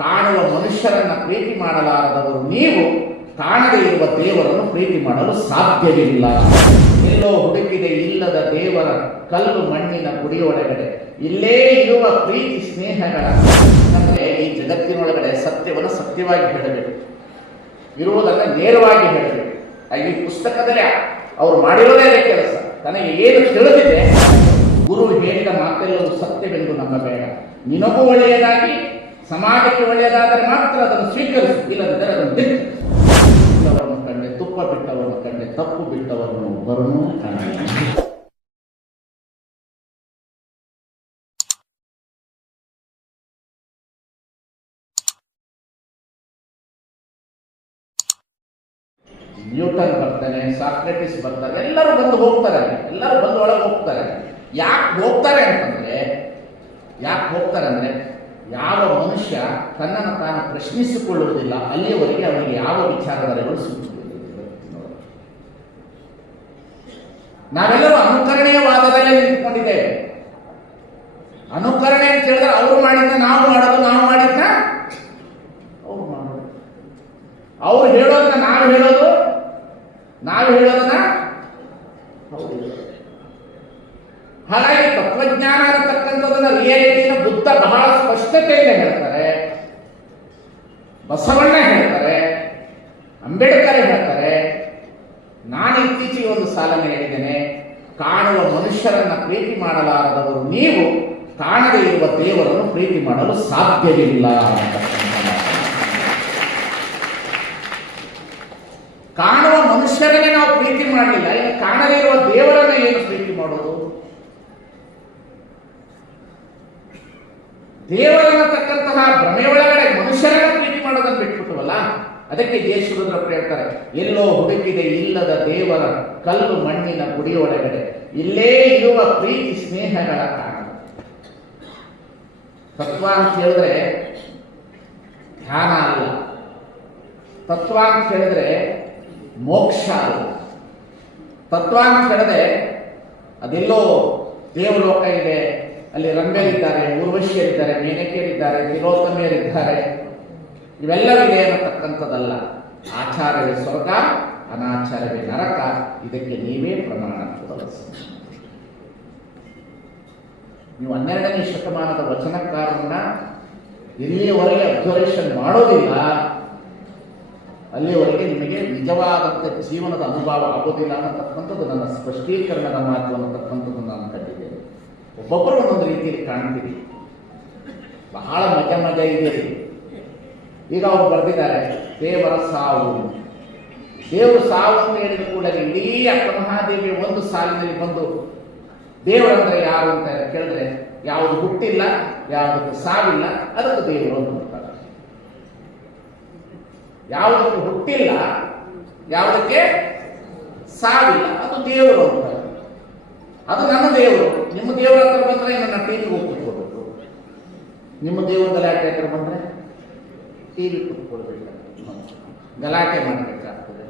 ಕಾಣುವ ಮನುಷ್ಯರನ್ನ ಪ್ರೀತಿ ಮಾಡಲಾರದವರು ನೀವು, ಕಾಣದೇ ಇರುವ ದೇವರನ್ನು ಪ್ರೀತಿ ಮಾಡಲು ಸಾಧ್ಯವಿಲ್ಲ. ಎಲ್ಲೋ ಹುಡುಕಿದೆ ಇಲ್ಲದ ದೇವರ ಕಲ್ಲು ಮಣ್ಣಿನ ಗುಡಿಯೊಳಗಡೆ ಇಲ್ಲೇ ಇರುವ ಪ್ರೀತಿ ಸ್ನೇಹಗಳ, ಅಂದರೆ ಈ ಜಗತ್ತಿನೊಳಗಡೆ ಸತ್ಯವನ್ನು ಸತ್ಯವಾಗಿ ಹೇಳಬೇಕು. ಇರುವುದನ್ನು ನೇರವಾಗಿ ಹೇಳಬೇಕು. ಈ ಪುಸ್ತಕದಲ್ಲಿ ಅವರು ಮಾಡಿರೋದೇ ಕೆಲಸ. ತನಗೆ ಏನು ತಿಳಿದಿದೆ, ಗುರು ಹೇಳಿದ ಮಾತೆಲ್ಲವೂ ಸತ್ಯವೆಂದು ನಂಬಬೇಡ. ನಿನಗೂ ಒಳ್ಳೆಯದಾಗಿ ಸಮಾಜಕ್ಕೆ ಒಳ್ಳೆಯದಾದರೆ ಮಾತ್ರ ಅದನ್ನು ಸ್ವೀಕರಿಸಿ, ಇಲ್ಲದಿದ್ದರೆ ಅದನ್ನು ಬಿಟ್ಟು. ಬಿಟ್ಟವರನ್ನು ಕಂಡೆ, ತುಪ್ಪ ಬಿಟ್ಟವರನ್ನು ಕಂಡೆ, ತಪ್ಪು ಬಿಟ್ಟವರನ್ನು ಒಬ್ಬರನ್ನೂ ಕಂಡೆ ನ್ಯೂಟನ್ ಬರ್ತಾನೆ, ಸಾಕ್ರೆಟಿಸ್ ಬರ್ತಾರೆ, ಎಲ್ಲರೂ ಬಂದು ಹೋಗ್ತಾರೆ, ಎಲ್ಲರೂ ಬಂದು ಒಳಗೆ ಹೋಗ್ತಾರೆ. ಯಾಕೆ ಹೋಗ್ತಾರೆ ಅಂತಂದ್ರೆ, ಯಾಕೆ ಹೋಗ್ತಾರೆ ಅಂದ್ರೆ ಯಾವ ಮನುಷ್ಯ ತನ್ನನ್ನು ತಾನು ಪ್ರಶ್ನಿಸಿಕೊಳ್ಳುವುದಿಲ್ಲ, ಅಲ್ಲಿಯವರೆಗೆ ಅವನಿಗೆ ಯಾವ ವಿಚಾರಧಾರೆಗಳು ಸೂಚಿಸುವುದಿಲ್ಲ ನಾವೆಲ್ಲರೂ ಅನುಕರಣೆಯ ವಾದದಲ್ಲೇ ನಿಂತುಕೊಂಡಿದ್ದೇವೆ. ಅನುಕರಣೆ ಅಂತ ಹೇಳಿದ್ರೆ ಅವರು ಮಾಡಿದ್ದ ನಾವು ಮಾಡೋದು, ನಾವು ಮಾಡಿದ್ದ ಅವ್ರು ಮಾಡೋದು. ಅವ್ರು ಹೇಳೋದನ್ನ ನಾವು ಹೇಳೋದು, ನಾವು ಹೇಳೋದನ್ನ ಅವ್ರು ಹೇಳೋದು. ಹಾಗಾಗಿ ತತ್ವಜ್ಞಾನ ಅಂತಕ್ಕಂಥದ್ದನ್ನ ರಿಯಾಲಿಟಿನ ಬುದ್ಧ ಬಹಳ ಸ್ಪಷ್ಟತೆಯಿಂದ ಹೇಳ್ತಾರೆ. ಬಸವಣ್ಣ ಹೇಳ್ತಾರೆ, ಅಂಬೇಡ್ಕರ್ ಹೇಳ್ತಾರೆ, ನಾನು ಇತ್ತೀಚೆಗೆ ಒಂದು ಸಾಲನ್ನು ಹೇಳಿದ್ದೇನೆ ಕಾಣುವ ಮನುಷ್ಯರನ್ನ ಪ್ರೀತಿ ಮಾಡಲಾರದವರು ನೀವು, ಕಾಣದೇ ಇರುವ ದೇವರನ್ನು ಪ್ರೀತಿ ಮಾಡಲು ಸಾಧ್ಯವಿಲ್ಲ ಕಾಣುವ ಮನುಷ್ಯರನ್ನೇ ನಾವು ಪ್ರೀತಿ ಮಾಡಲಿಲ್ಲ, ಇನ್ನು ಕಾಣದೇ ಇರುವ ದೇವರನ್ನ ಏನು ಪ್ರೀತಿ ದೇವರನ್ನತಕ್ಕಂತಹ ಭ್ರಮೆ ಒಳಗಡೆ ಮನುಷ್ಯರನ್ನ ಪ್ರೀತಿ ಮಾಡೋದನ್ನು ಬಿಟ್ಬಿಟ್ಟವಲ್ಲ ಅದಕ್ಕೆ ಯೇಸುರುದ್ರಪ್ಪ ಹೇಳ್ತಾರೆ, ಎಲ್ಲೋ ಹುಡುಕಿದೆ ಇಲ್ಲದ ದೇವರ ಕಲ್ಲು ಮಣ್ಣಿನ ಗುಡಿಯೊಳಗಡೆ ಇಲ್ಲೇ ಇರುವ ಪ್ರೀತಿ ಸ್ನೇಹಗಳ ಕಾರಣ ತತ್ವ ಅಂತ ಹೇಳಿದ್ರೆ ಧ್ಯಾನ ಅಲ್ಲ. ತತ್ವ ಅಂತ ಹೇಳಿದ್ರೆ ಮೋಕ್ಷ ಅಲ್ಲ. ತತ್ವ ಅಂತ ಹೇಳಿದ್ರೆ ಅದೆಲ್ಲೋ ದೇವಲೋಕ ಇದೆ ಅಲ್ಲಿ ರಂಬೆಯರಿದ್ದಾರೆ ಊರ್ವಶಿಯರಿದ್ದಾರೆ, ಮೇನಕೆಯರಿದ್ದಾರೆ ತಿಲೋತ್ತಮೆಯರಿದ್ದಾರೆ ಇವೆಲ್ಲರಿಗೆ ಅನ್ನತಕ್ಕಂಥದ್ದಲ್ಲ ಆಚಾರವೇ ಸ್ವರ್ಗ, ಅನಾಚಾರವೇ ನರಕ, ಇದಕ್ಕೆ ನೀವೇ ಪ್ರಮಾಣ ನೀವು ಹನ್ನೆರಡನೇ ಶತಮಾನದ ವಚನಕಾರರನ್ನ ಇಲ್ಲಿಯವರೆಗೆ ಅಬ್ಸರ್ವೇಷನ್ ಮಾಡೋದಿಲ್ಲ ಅಲ್ಲಿಯವರೆಗೆ ನಿಮಗೆ ನಿಜವಾದಂಥ ಜೀವನದ ಅನುಭವ ಆಗೋದಿಲ್ಲ ಅನ್ನತಕ್ಕಂಥದ್ದು ನನ್ನ ಸ್ಪಷ್ಟೀಕರಣದ ಮಾತು ಅನ್ನತಕ್ಕಂಥದ್ದು ನಾನು ಒಬ್ಬೊಬ್ಬರು ಒಂದೊಂದು ರೀತಿಯಲ್ಲಿ ಕಾಣ್ತೀವಿ ಬಹಳ ಮಜ ಮಜ ಇದೆ. ಈಗ ಅವರು ಬರೆದಿದ್ದಾರೆ, ದೇವರ ಸಾವು. ದೇವರು ಸಾವು ಅಂತ ಹೇಳಿದ ಕೂಡಲೇ ಇಡೀ ಅಕ್ಕ ಮಹಾದೇವಿ ಒಂದು ಸಾಲಿನಲ್ಲಿ ಬಂದು ದೇವರಂದ್ರೆ ಯಾರು ಅಂತ ಕೇಳಿದ್ರೆ, ಯಾವುದು ಹುಟ್ಟಿಲ್ಲ ಯಾವುದಕ್ಕೆ ಸಾವಿಲ್ಲ, ಅದಕ್ಕೆ ದೇವರು ಅಂತ ಬರ್ತಾರೆ ಯಾವುದಕ್ಕೆ ಹುಟ್ಟಿಲ್ಲ, ಯಾವುದಕ್ಕೆ? ಸಾವಿಲ್ಲ, ಅದು ದೇವರು ಅಂತ. ಅದು ನನ್ನ ದೇವರು. ನಿಮ್ಮ ದೇವರ ಹತ್ರ ಬಂದ್ರೆ ನನ್ನ ಟಿವಿಗೆ ಹೋಗಿ ನಿಮ್ಮ ದೇವರ ಗಲಾಟೆ ಹತ್ರ ಬಂದ್ರೆ ಟಿವಿ ಕುತ್ಕೊಳ್ಬೇಕಾಗ್ತದೆ. ಗಲಾಟೆ ಮಾಡಬೇಕಾಗ್ತದೆ.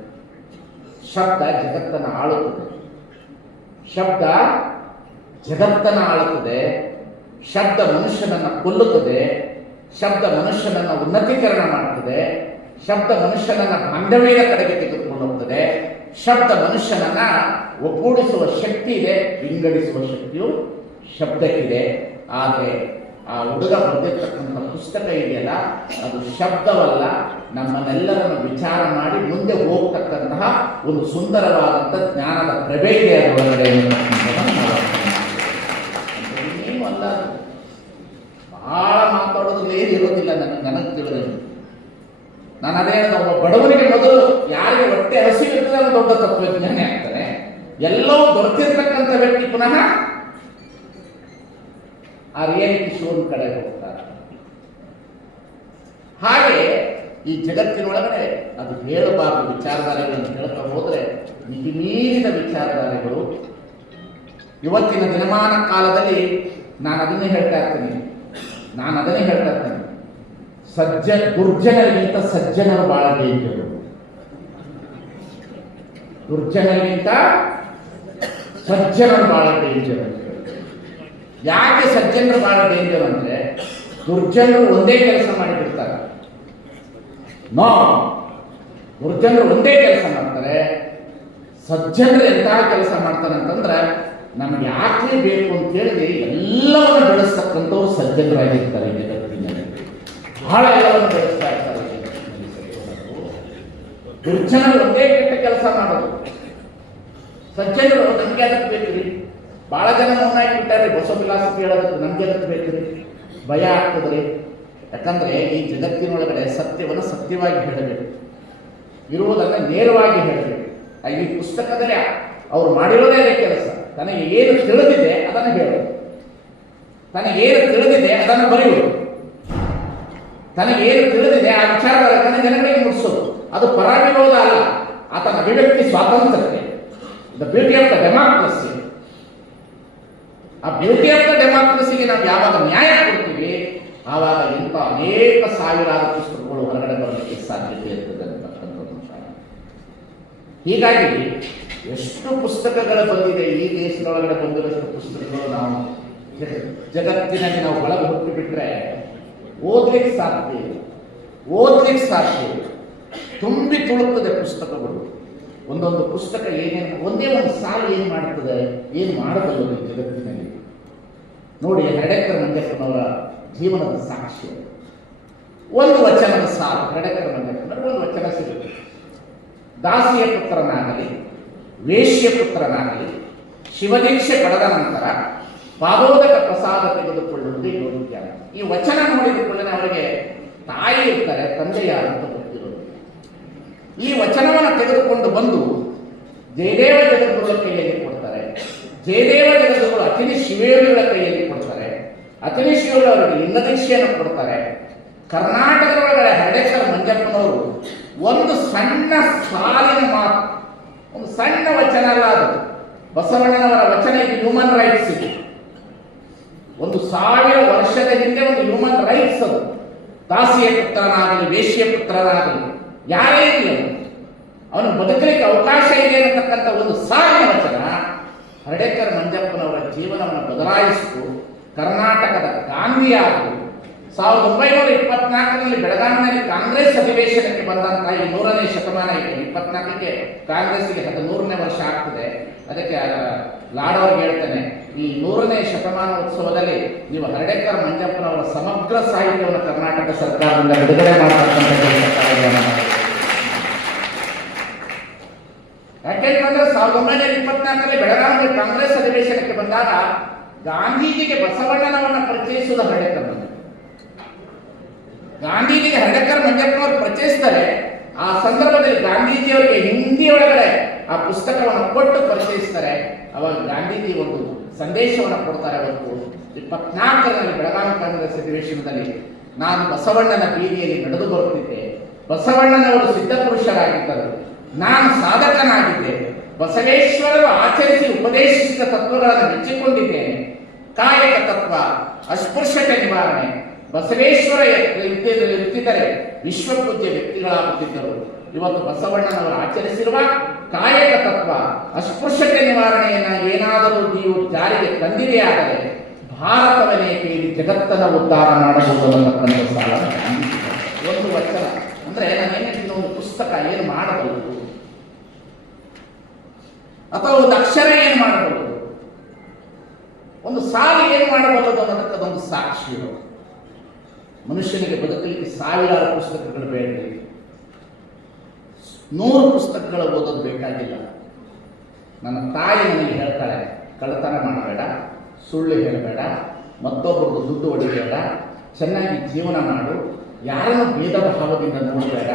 ಶಬ್ದ ಜಗತ್ತನ್ನು ಆಳುತ್ತದೆ. ಶಬ್ದ ಜಗತ್ತನ್ನು ಆಳುತ್ತದೆ. ಶಬ್ದ ಮನುಷ್ಯನನ್ನ ಕೊಲ್ಲುತ್ತದೆ. ಶಬ್ದ ಮನುಷ್ಯನನ್ನ ಉನ್ನತೀಕರಣ ಮಾಡುತ್ತದೆ. ಶಬ್ದ ಮನುಷ್ಯನನ್ನ ಬಾಂಧವ್ಯದ ಕಡೆಗೆ ತೆಗೆದುಕೊಂಡು ಹೋಗ್ತದೆ. ಶಬ್ದ ಮನುಷ್ಯನನ್ನ ಒಗ್ಗೂಡಿಸುವ ಶಕ್ತಿ ಇದೆ, ವಿಂಗಡಿಸುವ ಶಕ್ತಿಯು ಶಬ್ದಕ್ಕಿದೆ ಆದರೆ ಆ ಹುಡುಗ ಬರೆದಿರ್ತಕ್ಕಂಥ ಪುಸ್ತಕ ಇದೆಯಲ್ಲ, ಅದು ಶಬ್ದವಲ್ಲ, ನಮ್ಮನ್ನೆಲ್ಲರನ್ನು ವಿಚಾರ ಮಾಡಿ ಮುಂದೆ ಹೋಗ್ತಕ್ಕಂತಹ ಒಂದು ಸುಂದರವಾದಂಥ ಜ್ಞಾನದ ಪ್ರಭೇದೆ ಅದು. ಇನ್ನೇನು ಅಲ್ಲ ಅದು. ಬಹಳ ಮಾತಾಡೋದ್ರಲ್ಲಿ ಏನು ಇರೋದಿಲ್ಲ ನನಗೆ ನನಗೆ ತಿಳಿದ್ರೆ ನಾನು ಅದೇ ಒಬ್ಬ ಬಡವರಿಗೆ ಮೊದಲು ಯಾರಿಗೆ ಹೊಟ್ಟೆ ಹಸಿವಿರ್ತದೆ ಅವನು ದೊಡ್ಡ ತತ್ವಜ್ಞಾನಿ ಆಗ್ತಾನೆ ಎಲ್ಲವೂ ದೊರೆತಿರ್ತಕ್ಕಂಥ ವ್ಯಕ್ತಿ ಪುನಃ ಆ ರಿಯಾಲಿಟಿ ಶೋನ್ ಕಡೆ ಹೋಗ್ತಾರೆ ಹಾಗೆ ಈ ಜಗತ್ತಿನೊಳಗಡೆ ಅದು ಹೇಳಬಾರದು ವಿಚಾರಧಾರೆಗಳನ್ನು ಹೇಳ್ತಾ ಹೋದ್ರೆ ಮಿತಿ ಮೀರಿದ ವಿಚಾರಧಾರೆಗಳು ಇವತ್ತಿನ ದಿನಮಾನ ಕಾಲದಲ್ಲಿ ನಾನು ಅದನ್ನೇ ಹೇಳ್ತಾ ಇರ್ತೀನಿ. ನಾನು ಅದನ್ನೇ ಹೇಳ್ತಾ ಇರ್ತೀನಿ. ಸಜ್ಜ ದುರ್ಜನರಿಗಿಂತ ಸಜ್ಜನರು ಬಾಳ ಡೇಂಜರು ದುರ್ಜನರಿಗಿಂತ ಸಜ್ಜನರು ಬಹಳ ಡೇಂಜರ್ ಯಾಕೆ ಸಜ್ಜನರು ಬಹಳ ಡೇಂಜರ್ ಅಂದ್ರೆ ದುರ್ಜನರು ಒಂದೇ ಕೆಲಸ ಮಾಡಿಬಿಡ್ತಾರೆ. ನೋ ದುರ್ಜನರು ಒಂದೇ ಕೆಲಸ ಮಾಡ್ತಾರೆ. ಸಜ್ಜನರು ಎಂತಹ ಕೆಲಸ ಮಾಡ್ತಾರೆ ಅಂತಂದ್ರೆ ನಮ್ಗೆ ಯಾಕೆ ಬೇಕು ಅಂತ ಹೇಳಿ ಎಲ್ಲವನ್ನು ಬೆಳೆಸ್ತಕ್ಕಂಥವ್ರು ಸಜ್ಜನರಾಗಿರ್ತಾರೆ ಜಗತ್ತಿನಲ್ಲಿ. ಬಹಳ ಎಲ್ಲವನ್ನು ಬೆಳೆಸ್ತಾ ಇರ್ತಾರೆ ದುರ್ಜನರು ಒಂದೇ ಕೆಟ್ಟ ಕೆಲಸ ಮಾಡೋದು. ಸಜ್ಜನರು ನಮ್ಗೆ ಅದಕ್ಕೆ ಬೇಕ್ರಿ ಬಹಳ ಜನ ಮೌನಾಗಿ ಬಿಟ್ಟಾರೆ ಬಸವ ಫಿಲಾಸಫಿ ಹೇಳೋದಕ್ಕೆ ನಮ್ಗೆ ಅದಕ್ಕೆ ಬೇಕ್ರಿ ಭಯ ಆಗ್ತದ್ರಿ ಯಾಕಂದ್ರೆ ಈ ಜಗತ್ತಿನೊಳಗಡೆ ಸತ್ಯವನ್ನು ಸತ್ಯವಾಗಿ ಹೇಳಬೇಕು. ಇರುವುದನ್ನು ನೇರವಾಗಿ ಹೇಳಬೇಕು. ಈ ಪುಸ್ತಕದಲ್ಲಿ ಅವ್ರು ಮಾಡಿರೋದೇ ಅದೇ ಕೆಲಸ. ತನಗೆ ಏನು ತಿಳಿದಿದೆ ಅದನ್ನು ಹೇಳೋದು. ಏನು ತಿಳಿದಿದೆ ಅದನ್ನು ಬರೆಯುವುದು. ತನಗೆ ಏನು ತಿಳಿದಿದೆ ಆ ವಿಚಾರಗಳನ್ನು ಜನಗಳಿಗೆ ಮುಟ್ಸೋದು ಅದು ಪರಾವಿರೋಧ ಅಲ್ಲ. ಆತನ ಅಭಿವ್ಯಕ್ತಿ ಸ್ವಾತಂತ್ರ್ಯತೆ the beauty of the democracy ಆ ಬ್ಯೂಟಿ ಆಫ್ ದ ಡೆಮಾಕ್ರಸಿಗೆ ನಾವು ಯಾವಾಗ ನ್ಯಾಯ ಕೊಡ್ತೀವಿ, ಆವಾಗ ಇಂಥ ಅನೇಕ ಸಾವಿರಾರು ಪುಸ್ತಕಗಳು ಹೊರಗಡೆ ಬರಲಿಕ್ಕೆ ಸಾಧ್ಯತೆ ಇರ್ತದೆ. ಹೀಗಾಗಿ ಎಷ್ಟು ಪುಸ್ತಕಗಳು ಬಂದಿದೆ ಈ ದೇಶದೊಳಗಡೆ ಬಂದಿರೋಷ್ಟು ಪುಸ್ತಕಗಳು ನಾವು ಜಗತ್ತಿನಲ್ಲಿ ನಾವು ಒಳಗೆ ಹುಟ್ಟಿಬಿಟ್ರೆ ಓದ್ಲಿಕ್ಕೆ ಸಾಧ್ಯ ಇಲ್ಲ. ಓದ್ಲಿಕ್ಕೆ ಸಾಧ್ಯ ಇಲ್ಲ. ತುಂಬಿ ತುಳುಕ್ತದೆ ಪುಸ್ತಕಗಳು. ಒಂದೊಂದು ಪುಸ್ತಕ ಏನೇನು, ಒಂದೇ ಒಂದು ಸಾಲು ಏನು ಮಾಡುತ್ತದೆ ಏನು ಮಾಡಬಲ್ಲದು ಜಗತ್ತಿನಲ್ಲಿ. ನೋಡಿ ಹರ್ಡೇಕರ್ ಮಂಜಪ್ಪನವರ ಜೀವನದ ಸಾಕ್ಷಿ ಅದು. ಒಂದು ವಚನದ ಸಾಲು ಹರಡೇಕರ್ ಮಂಜಪ್ಪನವರು ಒಂದು ವಚನ ಸಿಗುತ್ತೆ. ದಾಸಿಯ ಪುತ್ರನಾಗಲಿ, ವೇಶ್ಯ ಪುತ್ರನಾಗಲಿ, ಶಿವದೀಕ್ಷೆ ಪಡೆದ ನಂತರ ಪಾದೋದಕ ಪ್ರಸಾದ ತೆಗೆದುಕೊಳ್ಳುವುದು ಯೋಗ್ಯ ಈ ವಚನ ನೋಡಿದ ಕೂಡಲೇ ಅವರಿಗೆ ತಾಯಿ ಇರ್ತಾರೆ ತಂದೆ ಯಾರು ಅಂತ ಗೊತ್ತಿರೋದು ಈ ವಚನವನ್ನು ತೆಗೆದುಕೊಂಡು ಬಂದು ಜಯದೇವ ಜಗದ್ಗುರುಗಳ ಕೈಯಲ್ಲಿ ಕೊಡ್ತಾರೆ. ಜಯದೇವ ಜಗದ್ಗುರು ಅತಿನಿ ಶಿವೇರುಗಳ ಕೈಯಲ್ಲಿ ಕೊಡ್ತಾರೆ. ಅತಿನಿ ಶಿವರು ಅವರಿಗೆ ಲಿಂಗದೀಕ್ಷೆಯನ್ನು ಕೊಡ್ತಾರೆ. ಕರ್ನಾಟಕದೊಳಗಡೆ ಹರಡೇಶ್ವರ ಮಂಜಪ್ಪನವರು ಒಂದು ಸಣ್ಣ ಸಾಲಿನ ಮಾತು, ಒಂದು ಸಣ್ಣ ವಚನ ಅಲ್ಲ ಅದು. ಬಸವಣ್ಣನವರ ವಚನ ಇದು ಹ್ಯೂಮನ್ ರೈಟ್ಸ್ ಇದು. ಒಂದು ಸಾವಿರ ವರ್ಷದ ಹಿಂದೆ ಒಂದು ಹ್ಯೂಮನ್ ರೈಟ್ಸ್ ಅದು. ದಾಸಿಯ ಪುತ್ರನಾಗಲಿ, ವೇಶ್ಯ ಪುತ್ರನಾಗಲಿ. ಯಾರೇ ಇರಲಿ, ಅವನು. ಬದುಕಲಿಕ್ಕೆ ಅವಕಾಶ ಇದೆ ಅನ್ನತಕ್ಕಂಥ ಒಂದು ಸಾರಿ ವಚನ ಹರಡೇಕರ್ ಮಂಜಪ್ಪನವರ ಜೀವನವನ್ನು ಬದಲಾಯಿಸಿತು ಕರ್ನಾಟಕದ ಗಾಂಧಿಯಾದರು ಸಾವಿರದ ಒಂಬೈನೂರ ಇಪ್ಪತ್ನಾಲ್ಕರಲ್ಲಿ ಬೆಳಗಾವಿನಲ್ಲಿ ಕಾಂಗ್ರೆಸ್ ಅಧಿವೇಶನಕ್ಕೆ ಬಂದಂತಹ ಈ ನೂರನೇ ಶತಮಾನ ಇದೆ ಇಪ್ಪತ್ನಾಲ್ಕಕ್ಕೆ ಕಾಂಗ್ರೆಸ್ಗೆ ಹತ್ತು ನೂರನೇ ವರ್ಷ ಆಗ್ತದೆ ಅದಕ್ಕೆ ಲಾಡವ್ರಿಗೆ ಹೇಳ್ತೇನೆ, ಈ ನೂರನೇ ಶತಮಾನ ಉತ್ಸವದಲ್ಲಿ ನೀವು ಹರಡೇಕರ್ ಮಂಜಪ್ಪನವರ ಸಮಗ್ರ ಸಾಹಿತ್ಯವನ್ನು ಕರ್ನಾಟಕ ಸರ್ಕಾರದಿಂದ ಬಿಡುಗಡೆ ಮಾಡತಕ್ಕಂಥ ಮಾಡಬೇಕು. ಸಾವಿರದ ಒಂಬೈನೂರ ಇಪ್ಪತ್ನಾಲ್ಕರಲ್ಲಿ ಬೆಳಗಾವಿ ಕಾಂಗ್ರೆಸ್ ಅಧಿವೇಶನಕ್ಕೆ ಬಂದಾಗ ಗಾಂಧೀಜಿಗೆ ಬಸವಣ್ಣನವನ್ನ ಪರಿಚಯಿಸುವುದು ಹರ್ಡೇಕರ್ ಮಂಜಪ್ಪ ಗಾಂಧೀಜಿಗೆ ಹರ್ಡೇಕರ್ ಮಂಜಪ್ಪನವರು ಪರಿಚಯಿಸ್ತಾರೆ ಆ ಸಂದರ್ಭದಲ್ಲಿ ಗಾಂಧೀಜಿಯವರಿಗೆ ಹಿಂದಿ ಒಳಗಡೆ ಆ ಪುಸ್ತಕವನ್ನು ಕೊಟ್ಟು ಪರಿಚಯಿಸ್ತಾರೆ ಅವಾಗ ಗಾಂಧೀಜಿ ಒಂದು ಸಂದೇಶವನ್ನು ಕೊಡ್ತಾರೆ ಅವತ್ತು. ಇಪ್ಪತ್ನಾಲ್ಕರಲ್ಲಿ ಬೆಳಗಾವಿ ಕಾಂಗ್ರೆಸ್ ಅಧಿವೇಶನದಲ್ಲಿ ನಾನು ಬಸವಣ್ಣನ ಬೀದಿಯಲ್ಲಿ ನಡೆದು ಬರುತ್ತಿದ್ದೆ. ಬಸವಣ್ಣನವರು ಸಿದ್ಧಪುರುಷರಾಗಿದ್ದರು. ನಾನು ಸಾಧಕನಾಗಿದ್ದೆ. ಬಸವೇಶ್ವರರು ಆಚರಿಸಿ ಉಪದೇಶಿಸಿದ ತತ್ವಗಳನ್ನು ಮೆಚ್ಚಿಕೊಂಡಿದ್ದೇನೆ ಕಾಯಕ ತತ್ವ, ಅಸ್ಪೃಶ್ಯತೆ ನಿವಾರಣೆ. ಬಸವೇಶ್ವರ ಇರ್ತಿದ್ದರೆ ವಿಶ್ವಪೂಜ್ಯ ವ್ಯಕ್ತಿಗಳಾಗುತ್ತಿದ್ದರು. ಇವತ್ತು ಬಸವಣ್ಣನವರು ಆಚರಿಸಿರುವ ಕಾಯಕ ತತ್ವ, ಅಸ್ಪೃಶ್ಯತೆ ನಿವಾರಣೆಯನ್ನ ಏನಾದರೂ ನೀವು ಜಾರಿಗೆ ತಂದಿದೆಯಾದರೆ ಭಾರತವನ್ನೇ ಕೇಳಿ ಜಗತ್ತನ ಉದ್ಧಾರ ಮಾಡಬಹುದು ಒಂದು ವಚನ. ಅಂದ್ರೆ ನಾನೇನಿದ್ದೀನಿ ಒಂದು ಪುಸ್ತಕ ಏನು ಮಾಡಬಹುದು? ಅಥವಾ ಒಂದು ಅಕ್ಷರ ಏನು ಮಾಡಬಹುದು? ಒಂದು ಸಾಲಿ ಏನು ಮಾಡಬಲ್ಲದು ಅದೊಂದು ಸಾಕ್ಷಿ ಮನುಷ್ಯನಿಗೆ ಬದುಕಲಿಕ್ಕೆ ಸಾವಿರಾರು ಪುಸ್ತಕಗಳು ಬೇಡ ನೂರು ಪುಸ್ತಕಗಳು ಓದೋದು ಬೇಕಾಗಿಲ್ಲ. ನನ್ನ ತಾಯಿ ನನಗೆ ಹೇಳ್ತಾಳೆ, ಕಳ್ಳತನ ಮಾಡಬೇಡ, ಸುಳ್ಳು ಹೇಳಬೇಡ ಮತ್ತೊಬ್ಬರದ್ದು ದುಡ್ಡು ಹೊಡಿಬೇಡ ಚೆನ್ನಾಗಿ ಜೀವನ ಮಾಡು, ಯಾರನ್ನು ಭೇದ ಭಾವದಿಂದ ನೋಡಬೇಡ.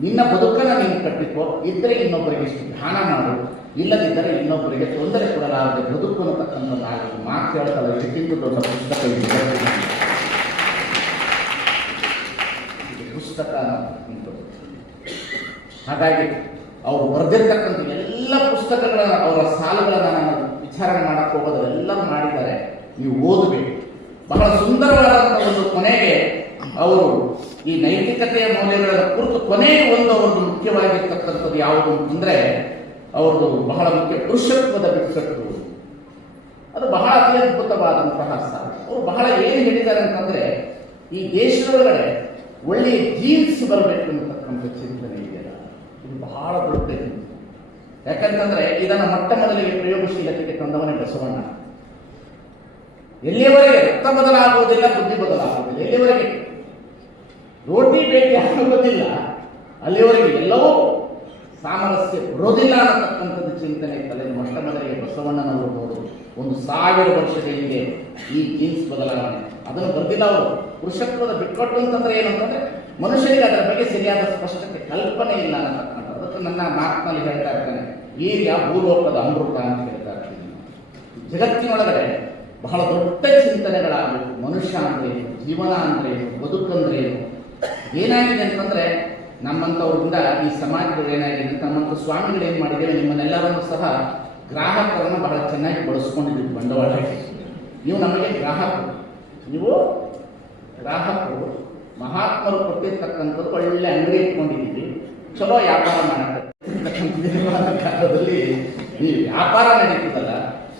ನಿನ್ನ ಬದುಕನ್ನು ನೀನು ಕಟ್ಟಿಕೋ, ಇದ್ರೆ ಇನ್ನೊಬ್ಬರಿಗೆ ಧ್ಯಾನ ಮಾಡು. ಇಲ್ಲದಿದ್ದರೆ ಇನ್ನೊಬ್ಬರಿಗೆ ತೊಂದರೆ ಕೊಡಲಾರದೆ ಬದುಕು ಅನ್ನತಕ್ಕಂಥದ್ದಾಗಲಿ ಮಾತು ಹೇಳ್ತಾಳೆ ಇದಕ್ಕಿಂತ ದೊಡ್ಡ ಪುಸ್ತಕ ಇದೆ. ಪುಸ್ತಕ. ಹಾಗಾಗಿ ಅವರು ಬರೆದಿರ್ತಕ್ಕಂಥ ಎಲ್ಲ ಪುಸ್ತಕಗಳನ್ನ, ಅವರ ಸಾಲುಗಳನ್ನ ನಾನು ವಿಚಾರಣೆ ಮಾಡಕ್ಕೆ ಹೋಗೋದು ಎಲ್ಲ ಮಾಡಿದ್ದಾರೆ. ನೀವು ಓದಬೇಕು. ಬಹಳ ಸುಂದರವಾದಂಥ ಒಂದು ಕೊನೆಗೆ ಅವರು ಈ ನೈತಿಕತೆಯ ಮೌಲ್ಯಗಳ ಕುರಿತು ಕೊನೆಗೆ ಒಂದು ಅವ್ರದ್ದು ಮುಖ್ಯವಾಗಿರ್ತಕ್ಕಂಥದ್ದು ಯಾವುದು ಅಂತಂದ್ರೆ ಅವ್ರದ್ದು ಬಹಳ ಮುಖ್ಯ ಪುರುಷತ್ವದ ಬಿಕ್ಕಟ್ಟು ಅದು ಬಹಳ ಅತಿ ಅದ್ಭುತವಾದಂತಹ ಸಾಲು ಅವರು ಬಹಳ ಏನು ಹೇಳಿದ್ದಾರೆ ಅಂತಂದ್ರೆ, ಈ ದೇಶದೊಳಗಡೆ ಒಳ್ಳೆಯ ಜೀನ್ಸ್ ಬರಬೇಕು ಅಂತಕ್ಕಂಥ ಚಿಂತನೆ ಇದೆಯಲ್ಲ ಇದು ಬಹಳ ದೊಡ್ಡ ಚಿಂತನೆ ಯಾಕಂತಂದ್ರೆ, ಇದನ್ನು ಮೊಟ್ಟ ಮೊದಲಿಗೆ ಪ್ರಯೋಗಶೀಲತೆಗೆ ತಂದವನೇ ಬಸವಣ್ಣ. ಎಲ್ಲಿಯವರೆಗೆ ರಕ್ತ ಬದಲಾಗುವುದಿಲ್ಲ, ಬುದ್ಧಿ ಬದಲಾಗುವುದಿಲ್ಲ? ಎಲ್ಲಿಯವರೆಗೆ? ರೋಟಿ ಬೇಟಿ ಆಗುವುದಿಲ್ಲ ಅಲ್ಲಿವರೆಗೆ ಎಲ್ಲವೂ ಸಾಮರಸ್ಯ ಬರೋದಿಲ್ಲ ಅನ್ನತಕ್ಕಂಥದ್ದು ಚಿಂತನೆ ತಲೆ ಮೊಟ್ಟ ಮೊದಲಿಗೆ ಬಸವಣ್ಣನವರು ಒಂದು ಸಾವಿರ ವರ್ಷದ ಹಿಂದೆ ಈ ಜೀನ್ಸ್ ಬದಲಾವಣೆ. ಅದನ್ನು ಬರೆದಿಲ್ಲ ಅವರು. ಪುರುಷತ್ವದ ಬಿಕ್ಕಟ್ಟು ಅಂತಂದ್ರೆ ಏನು ಅಂತಂದ್ರೆ ಮನುಷ್ಯನಿಗೆ ಅದರ ಬಗ್ಗೆ ಸರಿಯಾದ ಸ್ಪಷ್ಟತೆ, ಕಲ್ಪನೆ ಇಲ್ಲ ಅನ್ನತಕ್ಕಂಥದ್ದು ಅದಕ್ಕೆ ನನ್ನ ಮಾತಿನಲ್ಲಿ ಹೇಳ್ತಾ ಇರ್ತೇನೆ. ಈಗ ಭೂಲೋಕದ ಅಮೃತ ಅಂತ ಹೇಳ್ತಾ ಇರ್ತೀನಿ. ಜಗತ್ತಿನೊಳಗಡೆ ಬಹಳ ದೊಡ್ಡ ಚಿಂತನೆಗಳಾಗಬೇಕು. ಮನುಷ್ಯ ಅಂದ್ರೆ ಜೀವನ ಅಂದ್ರೆ ಬದುಕಂದ್ರೆ ಏನು? ಏನಾಗಿದೆ ಅಂತಂದ್ರೆ ನಮ್ಮಂಥವ್ರಿಂದ ಈ ಸಮಾಜಗಳು ಏನಾಗಿದೆ ನಮ್ಮಂಥ ಸ್ವಾಮಿಗಳು ಏನು ಮಾಡಿದ್ದೇವೆ ನಿಮ್ಮನ್ನೆಲ್ಲರನ್ನು ಸಹ ಗ್ರಾಹಕರನ್ನು ಬಹಳ ಚೆನ್ನಾಗಿ ಬಳಸ್ಕೊಂಡಿದ್ದೀವಿ ಬಂಡವಾಳ ನೀವು ನಮಗೆ ಗ್ರಾಹಕರು. ನೀವು ಗ್ರಾಹಕರು, ಮಹಾತ್ಮರು ಕೊಟ್ಟಿರ್ತಕ್ಕಂಥದ್ದು ಒಳ್ಳೆ ಅಂಗಡಿ ಇಟ್ಕೊಂಡಿದ್ದೀವಿ ಚಲೋ ವ್ಯಾಪಾರ ಮಾಡತಕ್ಕಂಥ ಕಾಲದಲ್ಲಿ ಈ ವ್ಯಾಪಾರ ನಡೀತದಲ್ಲ,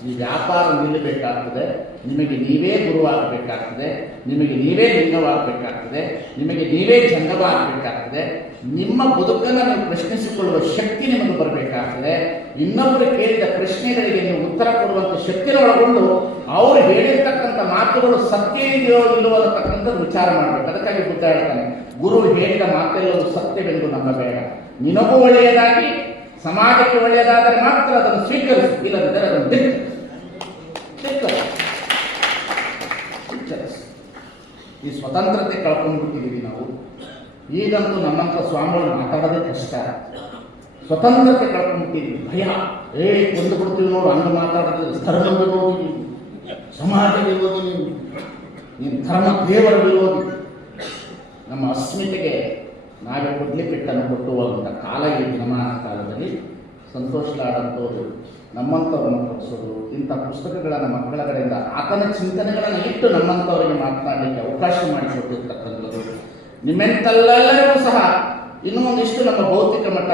ಈ ವ್ಯಾಪಾರ ನಿಲ್ಲಬೇಕಾಗ್ತದೆ. ನಿಮಗೆ ನೀವೇ ಗುರುವಾಗಬೇಕಾಗ್ತದೆ. ನಿಮಗೆ ನೀವೇ ಲಿಂಗವಾಗಬೇಕಾಗ್ತದೆ. ನಿಮಗೆ ನೀವೇ ಜಂಗವಾಗಬೇಕಾಗ್ತದೆ. ನಿಮ್ಮ ಬದುಕನ್ನು ನೀವು ಪ್ರಶ್ನಿಸಿಕೊಳ್ಳುವ ಶಕ್ತಿ ನಿಮಗೆ ಬರಬೇಕಾಗ್ತದೆ. ಇನ್ನೊಬ್ಬರು ಕೇಳಿದ ಪ್ರಶ್ನೆಗಳಿಗೆ ನೀವು ಉತ್ತರ ಕೊಡುವಂಥ ಶಕ್ತಿನ ಒಳಗೊಂಡು ಅವರು ಹೇಳಿರ್ತಕ್ಕಂಥ ಮಾತುಗಳು ಸತ್ಯ ಇದೆಯೋ ಇಲ್ಲವೋ ಅನ್ನತಕ್ಕಂಥದ್ದು ವಿಚಾರ ಮಾಡಬೇಕು. ಅದಕ್ಕಾಗಿ ಬುದ್ಧ ಹೇಳ್ತಾನೆ, ಗುರು ಹೇಳಿದ ಮಾತೆಲ್ಲವೂ ಸತ್ಯವೆಂದು ನಂಬಬೇಡ. ನಿನಗೂ ಒಳ್ಳೆಯದಾಗಿ, ಸಮಾಜಕ್ಕೆ ಒಳ್ಳೆಯದಾದರೆ ಮಾತ್ರ ಅದನ್ನು ಸ್ವೀಕರಿಸು, ಇಲ್ಲದಿದ್ದರೆ ಅದನ್ನು. ಧಿಕ್ಕರಿಸು. ಈ ಸ್ವತಂತ್ರತೆ ಕಳ್ಕೊಂಡ್ಬಿಟ್ಟಿದ್ದೀವಿ ನಾವು. ಈಗಂತೂ ನಮ್ಮಂಥ ಸ್ವಾಮಿಗಳು ಮಾತಾಡೋದೇ ಕಷ್ಟ ಸ್ವತಂತ್ರತೆ ಕಳ್ಕೊಂಡ್ಬಿಟ್ಟಿದ್ವಿ. ಭಯ. ಏ, ಕೊಂದು ಕೊಡ್ತೀವಿ ನೋಡು, ಹಂಗೆ ಮಾತಾಡೋದು. ಧರ್ಮ ವಿರೋಧಿ. ಸಮಾಜ ವಿರೋಧಿ ನೀವು ನೀನು ಧರ್ಮ ದೇವರ ನಮ್ಮ ಅಸ್ಮಿತೆಗೆ ನಾವೇ ಕೊಡ್ಲಿ ಕೊಟ್ಟು ಕೊಟ್ಟುವಂಥ ಕಾಲ ಈ ಜಮಾನ ಕಾಲದಲ್ಲಿ ಸಂತೋಷಲಾದಂಥವ್ರು ನಮ್ಮಂಥವ್ರನ್ನು ಕೊಡಿಸೋದು, ಇಂಥ ಪುಸ್ತಕಗಳನ್ನು ಮಕ್ಕಳ ಕಡೆಯಿಂದ ಆತನ ಚಿಂತನೆಗಳನ್ನು ಇಟ್ಟು ನಮ್ಮಂಥವ್ರಿಗೆ ಮಾತನಾಡಲಿಕ್ಕೆ ಅವಕಾಶ ಮಾಡಿಕೊಟ್ಟಿರ್ತಕ್ಕಂಥದ್ದು ನಿಮ್ಮೆಂತೆಲ್ಲರಿಗೂ ಸಹ ಇನ್ನೂ ಒಂದಿಷ್ಟು ನಮ್ಮ ಭೌತಿಕ ಮಟ್ಟ